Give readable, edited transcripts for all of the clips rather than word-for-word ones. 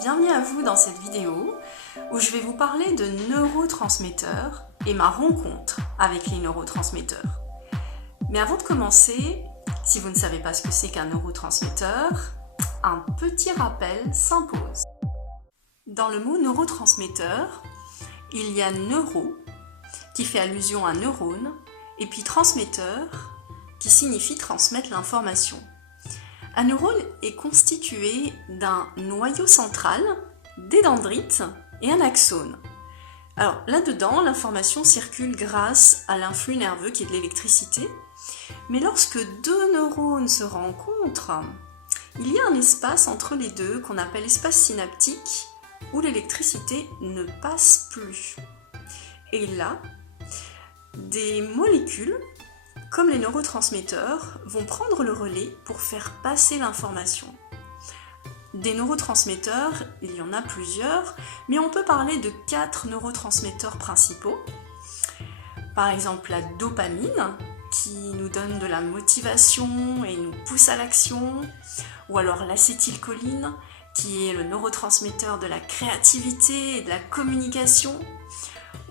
bienvenue à vous dans cette vidéo où je vais vous parler de neurotransmetteurs et ma rencontre avec les neurotransmetteurs. Mais avant de commencer, si vous ne savez pas ce que c'est qu'un neurotransmetteur, un petit rappel s'impose. Dans le mot neurotransmetteur, il y a neuro qui fait allusion à neurone et puis transmetteur qui signifie transmettre l'information. Un neurone est constitué d'un noyau central, des dendrites et un axone. Alors là-dedans, l'information circule grâce à l'influx nerveux qui est de l'électricité. Mais lorsque deux neurones se rencontrent, il y a un espace entre les deux qu'on appelle espace synaptique où l'électricité ne passe plus. Et là, des molécules comme les neurotransmetteurs, vont prendre le relais pour faire passer l'information. Des neurotransmetteurs, il y en a plusieurs, mais on peut parler de 4 neurotransmetteurs principaux. Par exemple, la dopamine, qui nous donne de la motivation et nous pousse à l'action, ou alors l'acétylcholine, qui est le neurotransmetteur de la créativité et de la communication,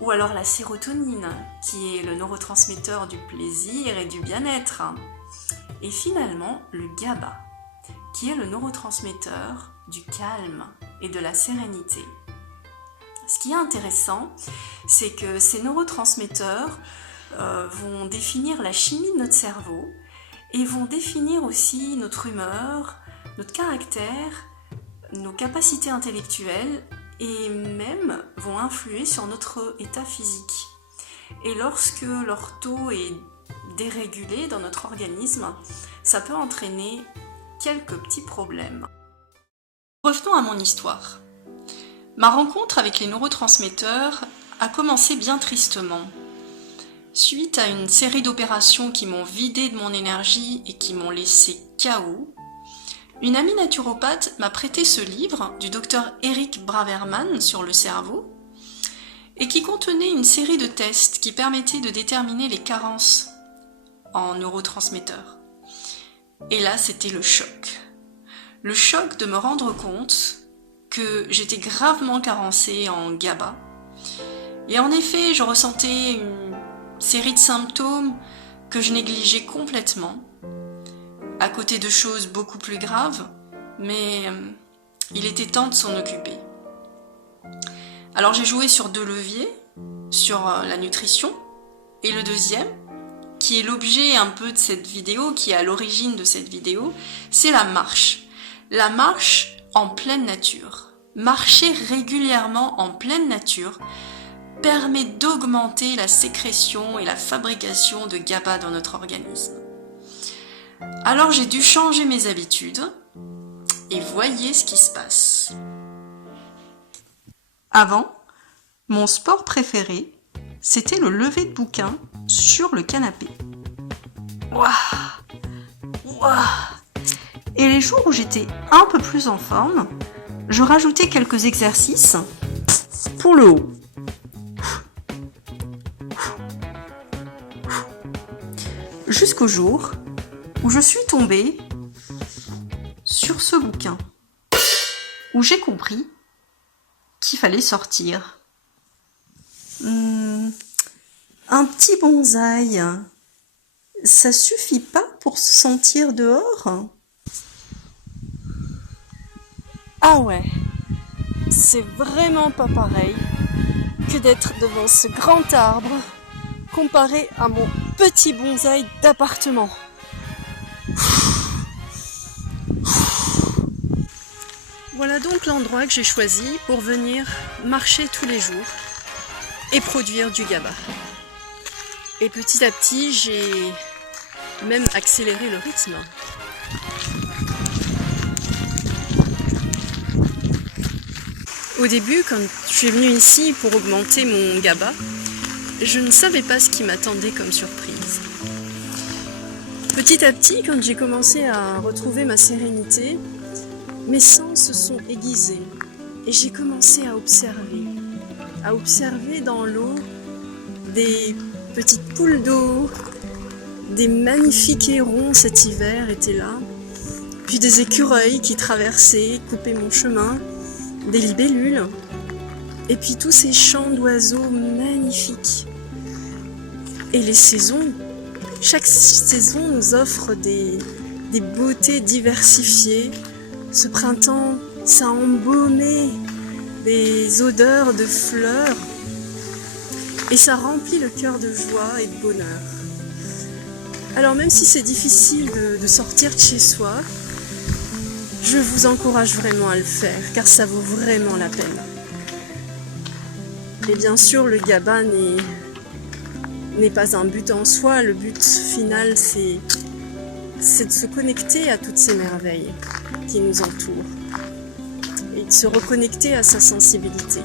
ou alors la sérotonine, qui est le neurotransmetteur du plaisir et du bien-être. Et finalement, le GABA, qui est le neurotransmetteur du calme et de la sérénité. Ce qui est intéressant, c'est que ces neurotransmetteurs vont définir la chimie de notre cerveau et vont définir aussi notre humeur, notre caractère, nos capacités intellectuelles et même vont influer sur notre état physique. Et lorsque leur taux est dérégulé dans notre organisme, ça peut entraîner quelques petits problèmes. Revenons à mon histoire. Ma rencontre avec les neurotransmetteurs a commencé bien tristement. Suite à une série d'opérations qui m'ont vidé de mon énergie et qui m'ont laissé KO, une amie naturopathe m'a prêté ce livre du docteur Eric Braverman sur le cerveau et qui contenait une série de tests qui permettaient de déterminer les carences en neurotransmetteurs. Et là, c'était le choc. Le choc de me rendre compte que j'étais gravement carencée en GABA. Et en effet, je ressentais une série de symptômes que je négligeais complètement, à côté de choses beaucoup plus graves, mais il était temps de s'en occuper. Alors j'ai joué sur 2 leviers, sur la nutrition, et le deuxième, qui est l'objet un peu de cette vidéo, qui est à l'origine de cette vidéo, c'est la marche. La marche en pleine nature. Marcher régulièrement en pleine nature permet d'augmenter la sécrétion et la fabrication de GABA dans notre organisme. Alors j'ai dû changer mes habitudes et voyez ce qui se passe. Avant, mon sport préféré, c'était le lever de bouquin sur le canapé. Ouah, ouah. Et les jours où j'étais un peu plus en forme, je rajoutais quelques exercices pour le haut. Jusqu'au jour où je suis tombée sur ce bouquin, où j'ai compris qu'il fallait sortir. Un petit bonsaï, ça suffit pas pour se sentir dehors? Ah ouais, c'est vraiment pas pareil que d'être devant ce grand arbre comparé à mon petit bonsaï d'appartement. Voilà donc l'endroit que j'ai choisi pour venir marcher tous les jours et produire du GABA. Et petit à petit, j'ai même accéléré le rythme. Au début, quand je suis venue ici pour augmenter mon GABA, je ne savais pas ce qui m'attendait comme surprise. Petit à petit, quand j'ai commencé à retrouver ma sérénité, mes sens se sont aiguisés et j'ai commencé à observer dans l'eau des petites poules d'eau, des magnifiques hérons cet hiver étaient là, puis des écureuils qui traversaient, coupaient mon chemin, des libellules, et puis tous ces chants d'oiseaux magnifiques. Et les saisons, chaque saison nous offre des beautés diversifiées. Ce printemps, ça a embaumé des odeurs de fleurs et ça remplit le cœur de joie et de bonheur. Alors même si c'est difficile de sortir de chez soi, je vous encourage vraiment à le faire car ça vaut vraiment la peine. Et bien sûr, le GABA n'est pas un but en soi. Le but final, c'est de se connecter à toutes ces merveilles qui nous entourent et de se reconnecter à sa sensibilité.